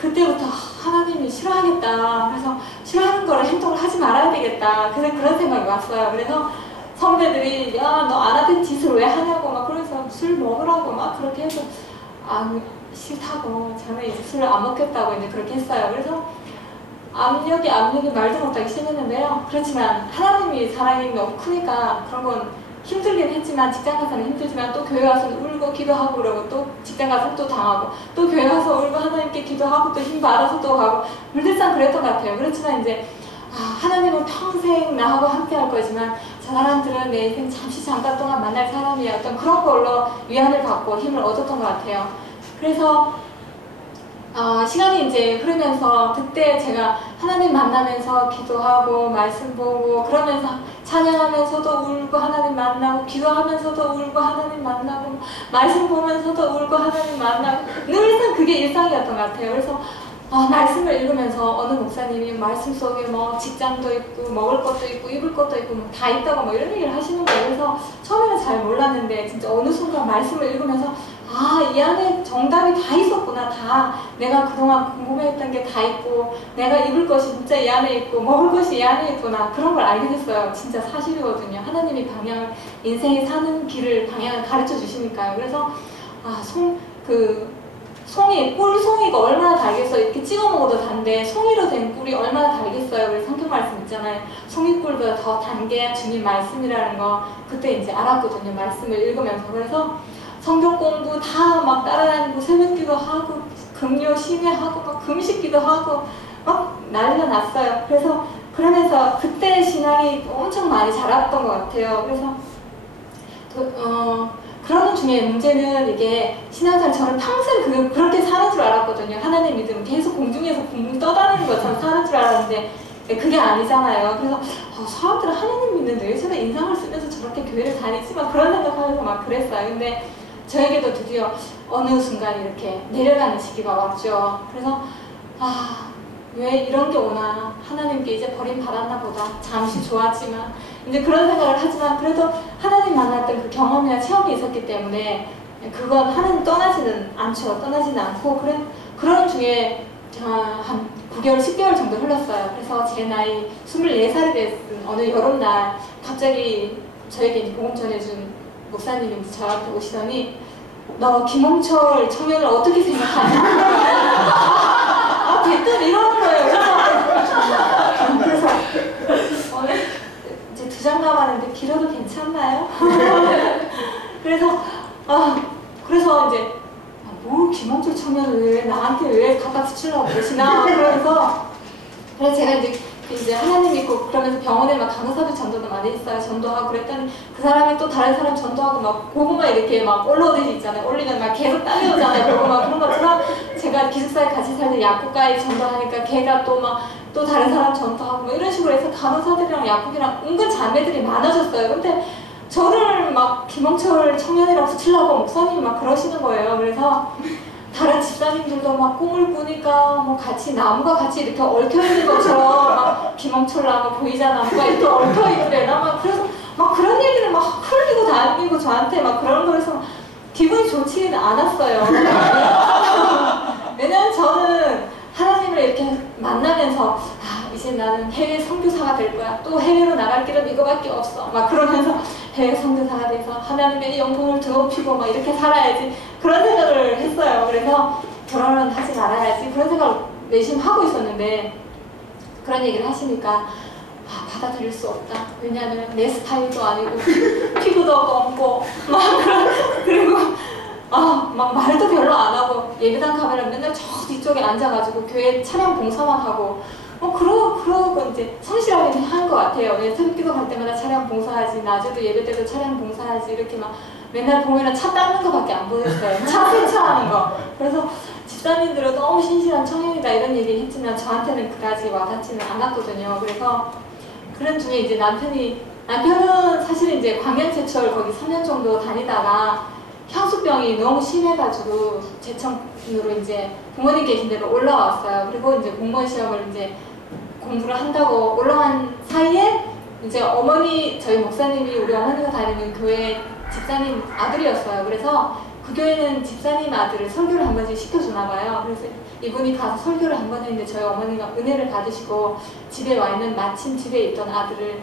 그때부터 하나님이 싫어하겠다. 그래서 싫어하는 거를 행동을 하지 말아야 되겠다. 그런 생각이 왔어요. 그래서 선배들이 너 안 하던 짓을 왜 하냐고 막 그래서 술 먹으라고 막 그렇게 해서 싫다고 저는 이제 술을 안 먹겠다고 이제 그렇게 했어요. 그래서 압력이 말도 못하기 심했는데요. 그렇지만 하나님이 사랑이 너무 크니까 그런 건 힘들긴 했지만 직장 가서는 힘들지만 또 교회 와서는 울고 기도하고 그러고 또 직장 가서 또 당하고 또 교회 와서 울고 하나님께 기도하고 또 힘 받아서 또 가고 물들상 그랬던 것 같아요. 그렇지만 이제 하나님은 평생 나하고 함께 할 거지만 저 사람들은 내 인생 잠깐 동안 만날 사람이 어떤 그런 걸로 위안을 받고 힘을 얻었던 것 같아요. 그래서 시간이 이제 흐르면서 그때 제가 하나님 만나면서 기도하고 말씀 보고 그러면서 찬양하면서도 울고 하나님 만나고 기도하면서도 울고 하나님 만나고 말씀 보면서도 울고 하나님 만나고 늘상 그게 일상이었던 것 같아요. 그래서 말씀을 읽으면서 어느 목사님이 말씀 속에 뭐 직장도 있고 먹을 것도 있고 입을 것도 있고 뭐 다 있다고 뭐 이런 얘기를 하시는 거예요. 그래서 처음에는 잘 몰랐는데 진짜 어느 순간 말씀을 읽으면서 이 안에 정답이 다 있었구나. 다 내가 그동안 궁금해했던 게 다 있고 내가 입을 것이 진짜 이 안에 있고 먹을 것이 이 안에 있구나. 그런 걸 알게 됐어요. 진짜 사실이거든요. 하나님이 방향을 인생에 사는 길을 방향을 가르쳐 주시니까요. 그래서 송이, 꿀송이가 얼마나 달겠어요. 이렇게 찍어 먹어도 단데 송이로 된 꿀이 얼마나 달겠어요. 그래서 성경 말씀 있잖아요. 송이꿀보다 더 단 게 주님 말씀이라는 거 그때 이제 알았거든요. 말씀을 읽으면서. 그래서 성경 공부 다 막 따라다니고 새벽기도 하고 금요 심야하고 막 금식기도 하고 막 난리가 났어요. 그래서 그러면서 그때 신앙이 엄청 많이 자랐던 것 같아요. 그래서 그런 중에 문제는 이게 신앙생활 저는 평생 그렇게 사는 줄 알았거든요. 하나님 믿으면 계속 공중에서 붕붕 떠다니는 것처럼 사는 줄 알았는데 그게 아니잖아요. 그래서 사람들은 하나님 믿는데 왜 저런 인상을 쓰면서 저렇게 교회를 다니지? 막 그런 생각하면서 막 그랬어요. 근데 저에게도 드디어 어느 순간 이렇게 내려가는 시기가 왔죠. 그래서 왜 이런 게 오나, 하나님께 이제 버림받았나 보다. 잠시 좋았지만 이제 그런 생각을 하지만 그래도 하나님 만났던 그 경험이나 체험이 있었기 때문에 그건 하나님 떠나지는 않죠. 떠나지는 않고 그런 중에 한 9개월, 10개월 정도 흘렀어요. 그래서 제 나이 24살이 됐은 어느 여름날 갑자기 저에게 복음 전해준 목사님이 저한테 오시더니 너 김홍철 청년을 어떻게 생각하냐? 대뜸 이러는 거예요. 그래서 이제 2장 남았는데 길어도 괜찮나요? 그래서 이제 뭐 김홍철 청년을 왜 나한테 왜 갖다 붙이려고 그러시나? 그래서 제가 이제 하나님 믿고 그러면서 병원에 막 간호사들 전도도 많이 했어요. 전도하고 그랬더니 그 사람이 또 다른 사람 전도하고 막 고구마 이렇게 막 올라오듯이 있잖아요. 올리면 막 계속 딸려오잖아요. 고구마 그런 것처럼 제가 기숙사에 같이 살 때 약국가에 전도하니까 걔가 또 다른 사람 전도하고 뭐 이런 식으로 해서 간호사들이랑 약국이랑 은근 자매들이 많아졌어요. 근데 저를 막 김홍철 청년이라고 붙이려고 목사님이 막 그러시는 거예요. 그래서 다른 집사님들도 막 꿈을 꾸니까 뭐 같이 나무가 같이 이렇게 얽혀있는 것처럼 막 김홍철 나무 보이자 나무가 이렇게 얽혀있대나 막 그래서 막 그런 얘기를 막 흘리고 다니고 저한테 막 그런 거에서 기분이 좋지는 않았어요. 왜냐면 저는 하나님을 이렇게 만나면서 이제 나는 해외 선교사가 될 거야. 또 해외로 나갈 길은 이거밖에 없어. 막 그러면서 해외 선교사가 돼서 하나님의 영광을 드높이고 막 이렇게 살아야지. 그런 생각을 했어요. 그래서 결혼은 하지 말아야지. 그런 생각을 내심 하고 있었는데 그런 얘기를 하시니까 받아들일 수 없다. 왜냐하면 내 스타일도 아니고 피부도 검고 그리고 막 말도 별로 안 하고 예배당 가면 맨날 저 뒤쪽에 앉아가지고 교회 차량 봉사만 하고 그러고 이제 성실하게 한 것 같아요. 새벽기도 갈 때마다 차량 봉사하지, 낮에도 예배 때도 차량 봉사하지 이렇게 막 맨날 보면은 차 닦는 거밖에 안 보였어요. 차 세차하는 거. 그래서 집사님들은 너무 신실한 청년이다 이런 얘기 했지만 저한테는 그다지 와닿지는 않았거든요. 그래서 그런 중에 이제 남편은 사실 이제 광양제철 거기 3년 정도 다니다가 향수병이 너무 심해가지고 제천으로 이제 부모님 계신 데로 올라왔어요. 그리고 이제 공무원 시험을 이제 공부를 한다고 올라간 사이에 이제 저희 목사님이 우리 어머니가 다니는 교회 집사님 아들이었어요. 그래서 그 교회는 집사님 아들을 설교를 한 번씩 시켜주나 봐요. 그래서 이분이 가서 설교를 한 번 했는데 저희 어머니가 은혜를 받으시고 집에 와 있는 마침 집에 있던 아들을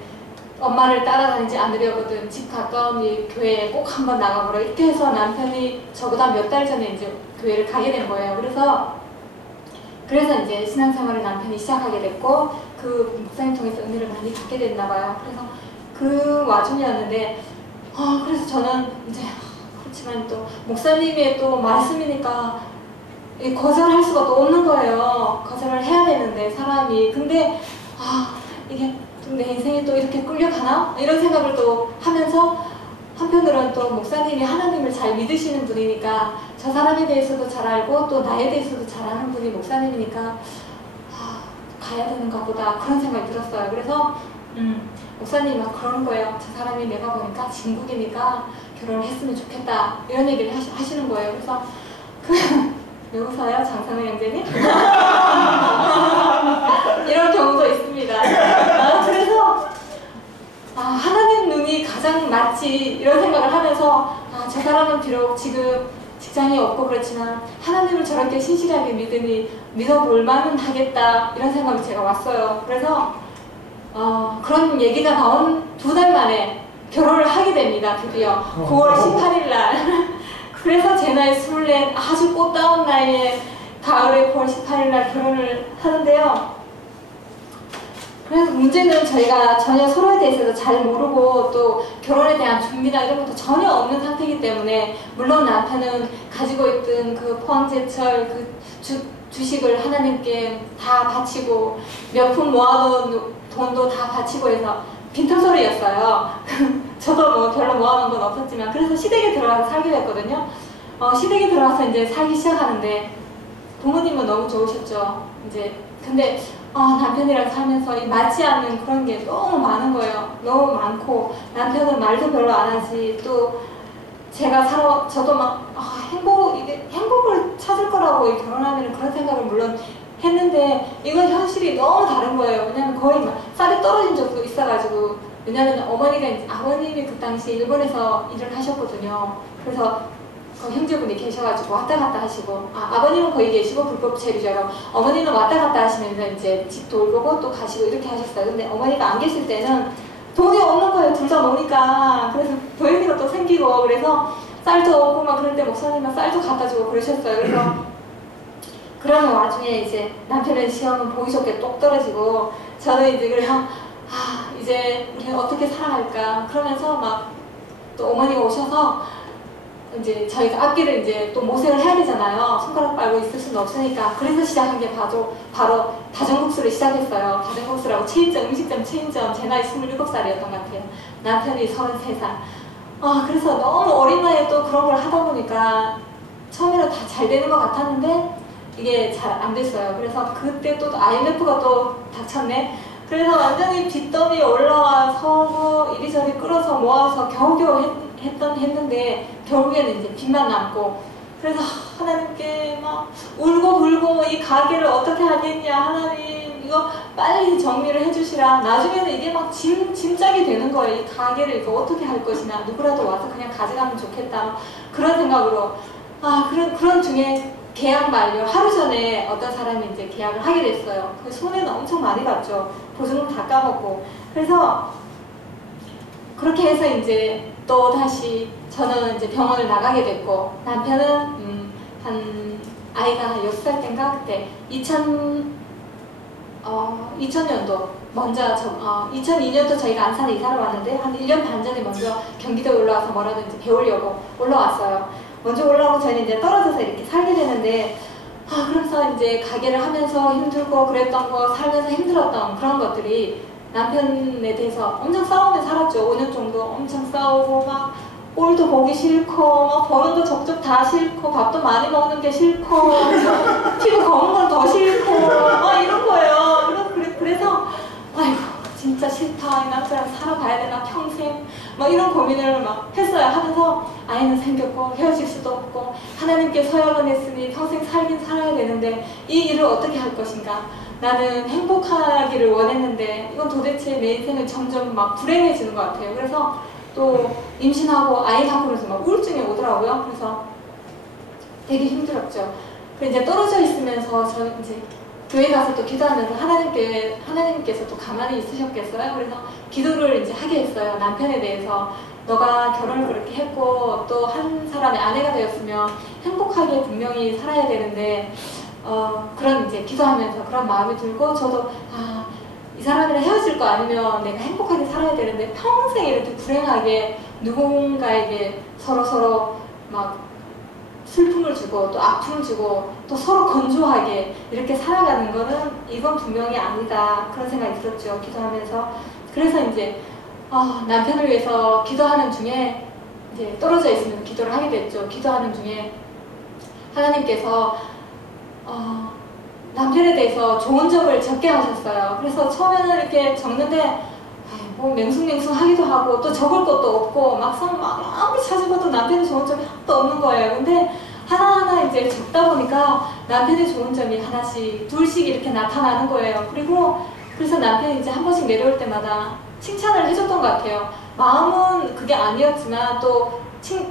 엄마를 따라다니지 않으려거든 집 가까운 이 교회에 꼭 한번 나가보라 이렇게 해서 남편이 저보다 몇 달 전에 이제 교회를 가게 된 거예요. 그래서 이제 신앙생활을 남편이 시작하게 됐고 그 목사님 통해서 은혜를 많이 받게 됐나 봐요. 그래서 그 와중이었는데 그래서 저는 이제 그렇지만 또 목사님의 또 말씀이니까 거절할 수가 또 없는 거예요. 거절을 해야 되는데 사람이 근데 이게 내 인생이 또 이렇게 끌려가나? 이런 생각을 또 하면서 한편으로는 또 목사님이 하나님을 잘 믿으시는 분이니까 저 사람에 대해서도 잘 알고 또 나에 대해서도 잘 아는 분이 목사님이니까 가야 되는가 보다 그런 생각이 들었어요. 그래서 목사님이 막 그러는 거예요. 저 사람이 내가 보니까 진국이니까 결혼을 했으면 좋겠다 이런 얘기를 하시는 거예요. 그래서 왜 웃어요? 장상우 형제님? 이런 경우도 있습니다. 그래서 하나님 눈이 가장 맞지 이런 생각을 하면서 저 사람은 비록 지금 직장이 없고 그렇지만 하나님을 저렇게 신실하게 믿어볼 만은 하겠다 이런 생각이 제가 왔어요. 그래서 그런 얘기가 나온 2달 만에 결혼을 하게 됩니다. 드디어 9월 18일 날. 그래서 제 나이 24 아주 꽃다운 나이에 가을에 9월 18일 날 결혼을 하는데요. 그래서 문제는 저희가 전혀 서로에 대해서도 잘 모르고 또 결혼에 대한 준비나 이런 것도 전혀 없는 상태이기 때문에 물론 남편은 가지고 있던 그 포항제철 그 주식을 하나님께 다 바치고 몇 푼 모아놓은 돈도 다 바치고 해서 빈털터리였어요. 저도 뭐 별로 모아놓은 건 없었지만 그래서 시댁에 들어가서 살기로 했거든요. 시댁에 들어가서 이제 살기 시작하는데 부모님은 너무 좋으셨죠. 이제 근데 남편이랑 살면서 맞지 않는 그런 게 너무 많은 거예요. 너무 많고 남편은 말도 별로 안 하지. 또 제가 저도 막 행복을 찾을 거라고 결혼하면 그런 생각을 물론 했는데 이건 현실이 너무 다른 거예요. 왜냐면 거의 막 쌀이 떨어진 적도 있어가지고 왜냐면 아버님이 그 당시 일본에서 일을 하셨거든요. 그래서 형제분이 계셔가지고 왔다 갔다 하시고 아버님은 거기 계시고 불법 체류자로 어머니는 왔다 갔다 하시면서 이제 집 돌보고 또 가시고 이렇게 하셨어요. 근데 어머니가 안 계실 때는 돈이 없는 거예요. 둘 다 노니까. 그래서 도연이가 또 생기고 그래서 쌀도 없고 막 그럴 때 목사님은 쌀도 갖다 주고 그러셨어요. 그래서 그러는 와중에 이제 남편의 시험은 보기 좋게 똑 떨어지고 저는 이제 그래서 이제 우리는 어떻게 살아갈까 그러면서 막 또 어머니가 오셔서 이제 저희가 앞길을 이제 또 모색을 해야 되잖아요. 손가락 빨고 있을 수는 없으니까. 그래서 시작한 게 바로 다전국수를 시작했어요. 다전국수라고 음식점 체인점. 제 나이 27살이었던 것 같아요. 남편이 33살. 그래서 너무 어린 나이에 또 그런 걸 하다 보니까 처음에는 다 잘 되는 것 같았는데 이게 잘 안 됐어요. 그래서 그때 또 IMF가 또 닥쳤네. 그래서 완전히 빚더미 올라와서 이리저리 끌어서 모아서 겨우겨우 했는데 결국에는 이제 빚만 남고 그래서 하나님께 막 울고 불고 이 가게를 어떻게 하겠냐 하나님 이거 빨리 정리를 해주시라. 나중에는 이게 막 짐짝이 되는 거예요. 이 가게를 이거 어떻게 할 것이나 누구라도 와서 그냥 가져가면 좋겠다 그런 생각으로 그런 중에 계약 만료 하루 전에 어떤 사람이 이제 계약을 하게 됐어요. 그 손해는 엄청 많이 봤죠. 보증금 다 까먹고. 그래서 그렇게 해서 이제 또 다시 저는 이제 병원을 나가게 됐고 남편은 아이가 한 6살 때인가 그때 2000년도 먼저 2002년도 저희가 안산에 이사를 왔는데 한 1년 반 전에 먼저 경기도에 올라와서 뭐라든지 배우려고 올라왔어요. 먼저 올라오고 저희는 이제 떨어져서 이렇게 살게 되는데 그러면서 이제 가게를 하면서 힘들고 그랬던 거 살면서 힘들었던 그런 것들이 남편에 대해서 엄청 싸우며 살았죠. 5년 정도 엄청 싸우고 막 꼴도 보기 싫고 막 버는 거 적적 다 싫고 밥도 많이 먹는 게 싫고 피부 검은 건 더 싫고 막 이런 거예요. 그래서 아이고 진짜 싫다. 이 남자랑 살아가야 되나 평생 막 이런 고민을 막 했어요. 하면서 아이는 생겼고 헤어질 수도 없고 하나님께 서약은 했으니 평생 살긴 살아야 되는데 이 일을 어떻게 할 것인가. 나는 행복하기를 원했는데 이건 도대체 내 인생을 점점 막 불행해지는 것 같아요. 그래서 또 임신하고 아이 낳고 그래서 막 우울증이 오더라고요. 그래서 되게 힘들었죠. 그리고 이제 떨어져 있으면서 저는 이제 교회 가서 또 기도하면서 하나님께서 또 가만히 있으셨겠어요. 그래서 기도를 이제 하게 했어요. 남편에 대해서 너가 결혼을 그렇게 했고 또 한 사람의 아내가 되었으면 행복하게 분명히 살아야 되는데 그런 이제 기도하면서 그런 마음이 들고 저도 이 사람이랑 헤어질 거 아니면 내가 행복하게 살아야 되는데 평생 이렇게 불행하게 누군가에게 서로 막 슬픔을 주고 또 아픔을 주고 또 서로 건조하게 이렇게 살아가는 거는 이건 분명히 아니다 그런 생각이 들었죠. 기도하면서. 그래서 이제 남편을 위해서 기도하는 중에 이제 떨어져 있으면서 기도를 하게 됐죠. 기도하는 중에 하나님께서 남편에 대해서 좋은 점을 적게 하셨어요. 그래서 처음에는 이렇게 적는데 뭐 맹숭맹숭 하기도 하고 또 적을 것도 없고 막상 막 아무리 찾아봐도 남편이 좋은 점이 하나도 없는 거예요. 근데 하나하나 이제 적다 보니까 남편의 좋은 점이 하나씩, 둘씩 이렇게 나타나는 거예요. 그리고 그래서 남편이 이제 한 번씩 내려올 때마다 칭찬을 해줬던 것 같아요. 마음은 그게 아니었지만 또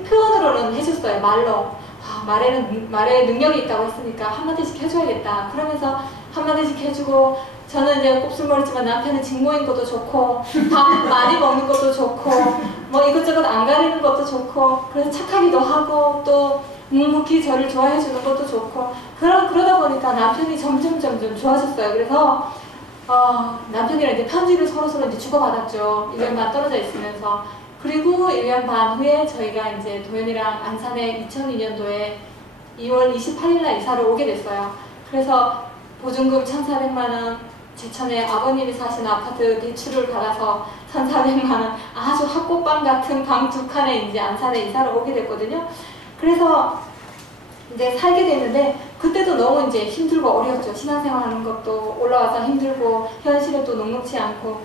표현으로는 해줬어요. 말로. 말에 능력이 있다고 했으니까 한마디씩 해줘야겠다. 그러면서 한마디씩 해주고, 저는 이제 곱슬머리지만 남편은 직모인 것도 좋고, 밥 많이 먹는 것도 좋고, 뭐 이것저것 안 가리는 것도 좋고, 그래서 착하기도 하고, 또 묵묵히 저를 좋아해주는 것도 좋고, 그러다 보니까 남편이 점점 좋아졌어요. 그래서 남편이랑 이제 편지를 서로 이제 주고받았죠. 1년 반 떨어져 있으면서. 그리고 1년 반 후에 저희가 이제 도현이랑 안산에 2002년도에 2월 28일 날 이사를 오게 됐어요. 그래서 보증금 1,400만 원, 제천에 아버님이 사시는 아파트 대출을 받아서 1,400만 원, 아주 학고방 같은 방 2칸에 이제 안산에 이사를 오게 됐거든요. 그래서 이제 살게 됐는데, 그때도 너무 이제 힘들고 어려웠죠. 신앙생활 하는 것도 올라와서 힘들고, 현실에 또 녹록지 않고,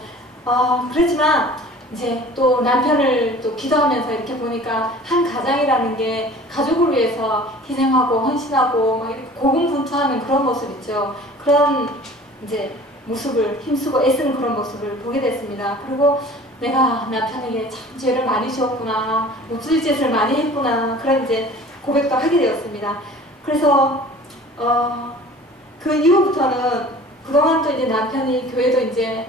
그렇지만 이제 또 남편을 또 기도하면서 이렇게 보니까 한 가장이라는 게 가족을 위해서 희생하고 헌신하고 막 이렇게 고군분투하는 그런 모습 있죠. 그런 이제 모습을, 힘쓰고 애쓰는 그런 모습을 보게 됐습니다. 그리고 내가 남편에게 참 죄를 많이 지었구나, 못쓸 짓을 많이 했구나, 그런 이제 고백도 하게 되었습니다. 그래서 그 이후부터는 그동안 또 이제 남편이 교회도 이제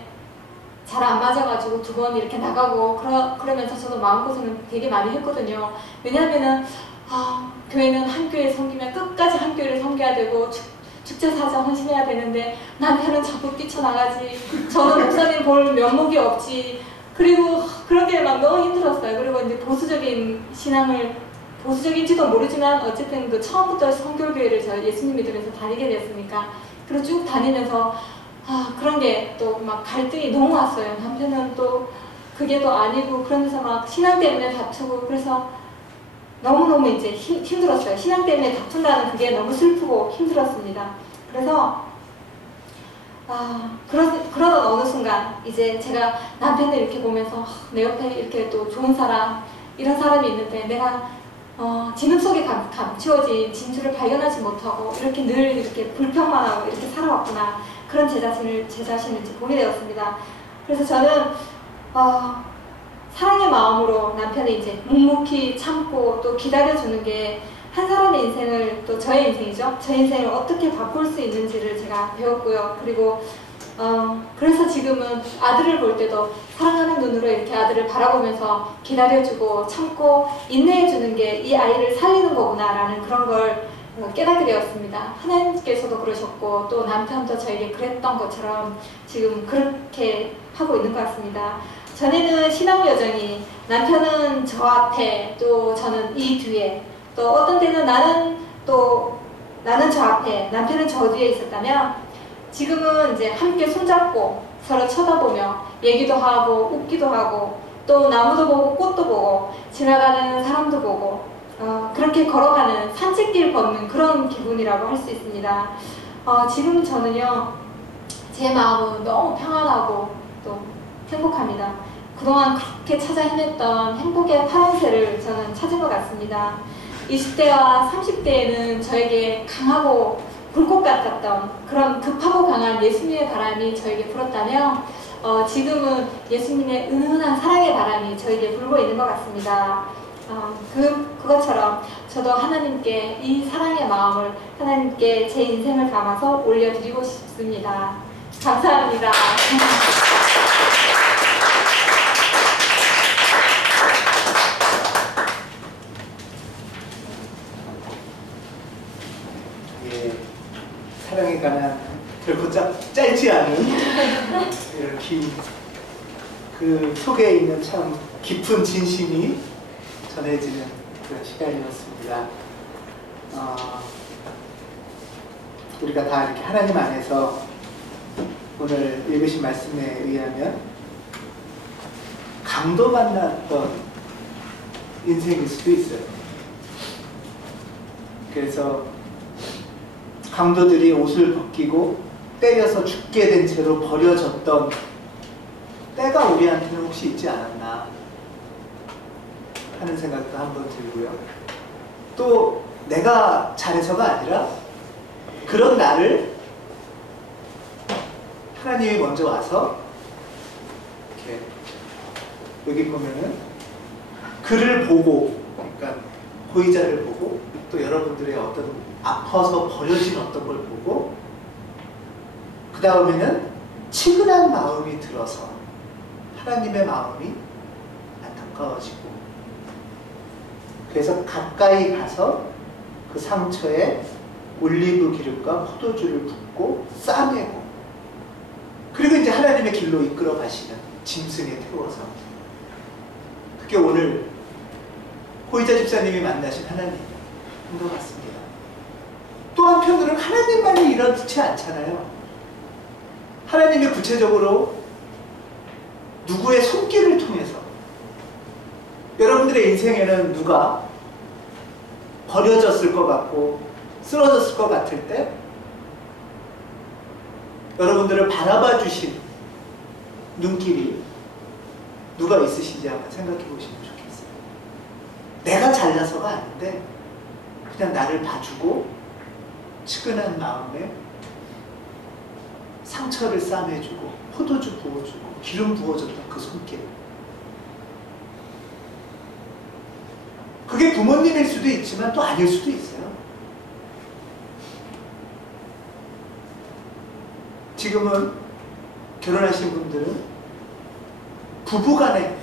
잘 안 맞아가지고 2번 이렇게 나가고 그러면서 저도 마음고생을 되게 많이 했거든요. 왜냐하면은 교회는 한 교회 섬기면 끝까지 한 교회를 섬겨야 되고 축제사자 헌신해야 되는데, 남편은 자꾸 뛰쳐나가지, 저는 목사님 볼 면목이 없지, 그리고 그런 게 막 너무 힘들었어요. 그리고 이제 보수적인 신앙을, 보수적인지도 모르지만 어쨌든 그 처음부터 성결교회를 저 예수님 믿으면서 다니게 됐으니까, 그리고 쭉 다니면서 그런 게 또 막 갈등이 너무 왔어요. 남편은 또 그게 또 아니고, 그러면서 막 신앙 때문에 다투고, 그래서 너무너무 이제 힘들었어요. 신앙 때문에 다툰다는 그게 너무 슬프고 힘들었습니다. 그래서 그러던 어느 순간 이제 제가 남편을 이렇게 보면서 내 옆에 이렇게 또 좋은 사람, 이런 사람이 있는데 내가 진흙 속에 감추어진 진주를 발견하지 못하고 이렇게 늘 이렇게 불평만 하고 이렇게 살아왔구나, 그런 제 자신을 이제 보게 되었습니다. 그래서 저는 사랑의 마음으로 남편이 이제 묵묵히 참고 또 기다려주는 게 한 사람의 인생을, 또 저의 인생이죠. 제 인생을 어떻게 바꿀 수 있는지를 제가 배웠고요. 그리고 그래서 지금은 아들을 볼 때도 사랑하는 눈으로 이렇게 아들을 바라보면서 기다려주고 참고 인내해주는 게 이 아이를 살리는 거구나라는 그런 걸 깨닫게 되었습니다. 하나님께서도 그러셨고 또 남편도 저에게 그랬던 것처럼 지금 그렇게 하고 있는 것 같습니다. 전에는 신앙 여정이 남편은 저 앞에, 또 저는 이 뒤에, 또 어떤 때는 나는 저 앞에, 남편은 저 뒤에 있었다면, 지금은 이제 함께 손잡고 서로 쳐다보며 얘기도 하고 웃기도 하고 또 나무도 보고 꽃도 보고 지나가는 사람도 보고 그렇게 걸어가는, 산책길 걷는 그런 기분이라고 할 수 있습니다. 지금 저는요, 제 마음은 너무 평안하고 또 행복합니다. 그동안 그렇게 찾아 헤맸던 행복의 파랑새를 저는 찾은 것 같습니다. 20대와 30대에는 저에게 강하고 불꽃 같았던 그런 급하고 강한 예수님의 바람이 저에게 불었다면, 지금은 예수님의 은은한 사랑의 바람이 저에게 불고 있는 것 같습니다. 그것처럼 저도 하나님께 이 사랑의 마음을, 하나님께 제 인생을 담아서 올려드리고 싶습니다. 감사합니다. 사랑에 관한 결코 짧지 않은 이렇게 그 속에 있는 참 깊은 진심이 전해지는 그런 시간이었습니다. 우리가 다 이렇게 하나님 안에서 오늘 읽으신 말씀에 의하면 강도 만났던 인생일 수도 있어요. 그래서 강도들이 옷을 벗기고 때려서 죽게 된 채로 버려졌던 때가 우리한테는 혹시 있지 않았나 하는 생각도 한번 들고요. 또 내가 잘해서가 아니라 그런 나를 하나님이 먼저 와서 이렇게 여기 보면은 그를 보고, 그러니까 보이자를 보고, 또 여러분들의 어떤 아파서 버려진 어떤 걸 보고, 그 다음에는 치근한 마음이 들어서 하나님의 마음이 안타까워지고, 그래서 가까이 가서 그 상처에 올리브 기름과 포도주를 붓고 싸매고, 그리고 이제 하나님의 길로 이끌어 가시는, 짐승에 태워서. 그게 오늘 호이자 집사님이 만나신 하나님인 것 같습니다. 또 한편으로는 하나님만이 이렇지 않잖아요. 하나님이 구체적으로 누구의 손길을 통해서, 여러분들의 인생에는 누가 버려졌을 것 같고 쓰러졌을 것 같을 때 여러분들을 바라봐 주신 눈길이 누가 있으신지 한번 생각해 보시면 좋겠어요. 내가 잘나서가 아닌데 그냥 나를 봐주고 측은한 마음에 상처를 싸매주고 포도주 부어주고 기름 부어줬던 그 손길. 그게 부모님일 수도 있지만 또 아닐 수도 있어요. 지금은 결혼하신 분들은 부부간에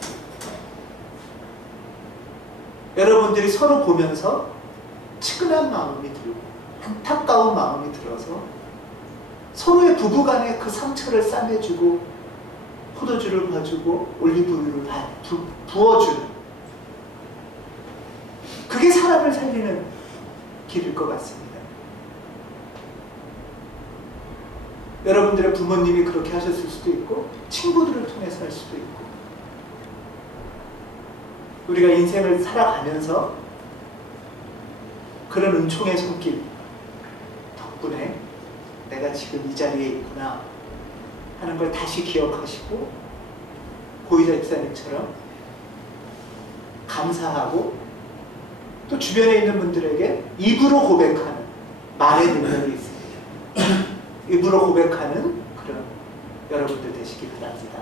여러분들이 서로 보면서 측은한 마음이 들고 안타까운 마음이 들어서 서로의 부부간에 그 상처를 싸매주고 포도주를 봐주고 올리브유를 부어주는, 그게 사람을 살리는 길일 것 같습니다. 여러분들의 부모님이 그렇게 하셨을 수도 있고 친구들을 통해서 할 수도 있고, 우리가 인생을 살아가면서 그런 은총의 손길 덕분에 내가 지금 이 자리에 있구나 하는 걸 다시 기억하시고 고이자 집사님처럼 감사하고, 또 주변에 있는 분들에게 입으로 고백하는 말의 능력이 있습니다. 입으로 고백하는 그런 여러분들 되시기 바랍니다.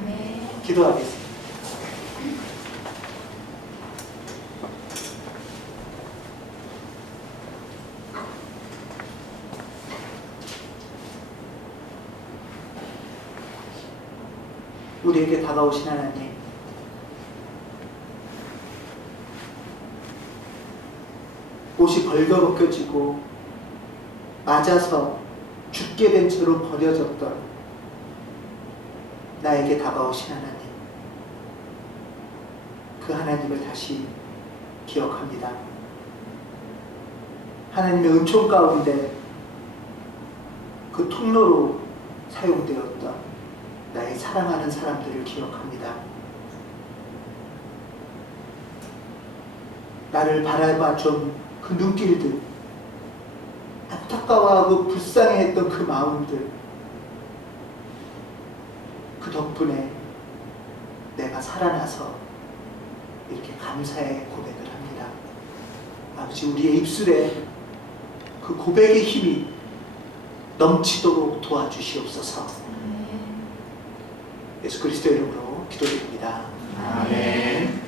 아멘. 기도하겠습니다. 우리에게 다가오신 하나님, 옷이 벌거벗겨지고 맞아서 죽게 된 채로 버려졌던 나에게 다가오신 하나님, 그 하나님을 다시 기억합니다. 하나님의 은총 가운데 그 통로로 사용되었던 나의 사랑하는 사람들을 기억합니다. 나를 바라봐준 그 눈길들, 안타까워하고 불쌍해했던 그 마음들, 그 덕분에 내가 살아나서 이렇게 감사의 고백을 합니다. 아버지, 우리의 입술에 그 고백의 힘이 넘치도록 도와주시옵소서. 예수 그리스도 이름으로 기도드립니다. 아멘.